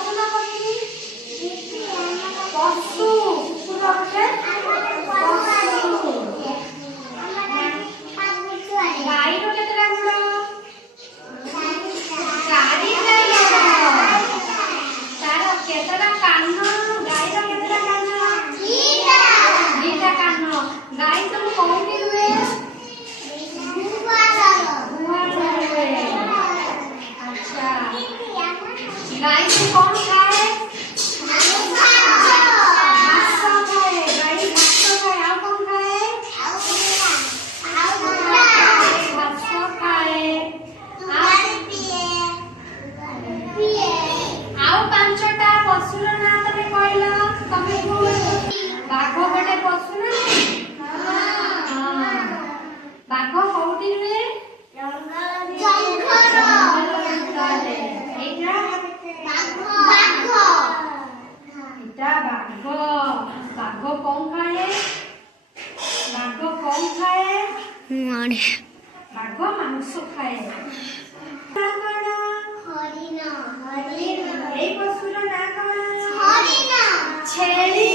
ପଶୁ ନା ପକ୍ଷୀ? ପଶୁ। କୁକୁର ଗୋଟେ ପଶୁ। ଗାଈର କେତେଟା ଗୋଡ଼? ଚାରିଟା ଗୋଡ଼। ତାର କେତେଟା କାନ? ଗାଈର କେତେଟା କାନ? ଦିଟା କାନ। ଗାଈ ସବୁ କୋଉଠି ରୁହେ? ଗୁହାଳରେ। ଆଚ୍ଛା। ଗାଈ ସେ କଣ ଖାଏ? ଘାସ ଖାଏ। ଗାଈ ଘାସ ଖାଏ। ଆଉ କଣ ଖାଏ? ଘାସ ଖାଏ। ଆଉ ପାଞ୍ଚଟା ପଶୁର ନାଁ ତମେ କହିଲ। ତମେ ବାଘ ଗୋଟେ ପଶୁ ନା? ବାଘ କୋଉଠି ରୁହେ? ଏଇଟା ବାଘ। ବାଘ କଣ ଖାଏ? ବାଘ କଣ ଖାଏ? ବାଘ ମାଂସ ଖାଏ। ଏଇ ପଶୁର ନାଁ କଣ? ଛେଳି।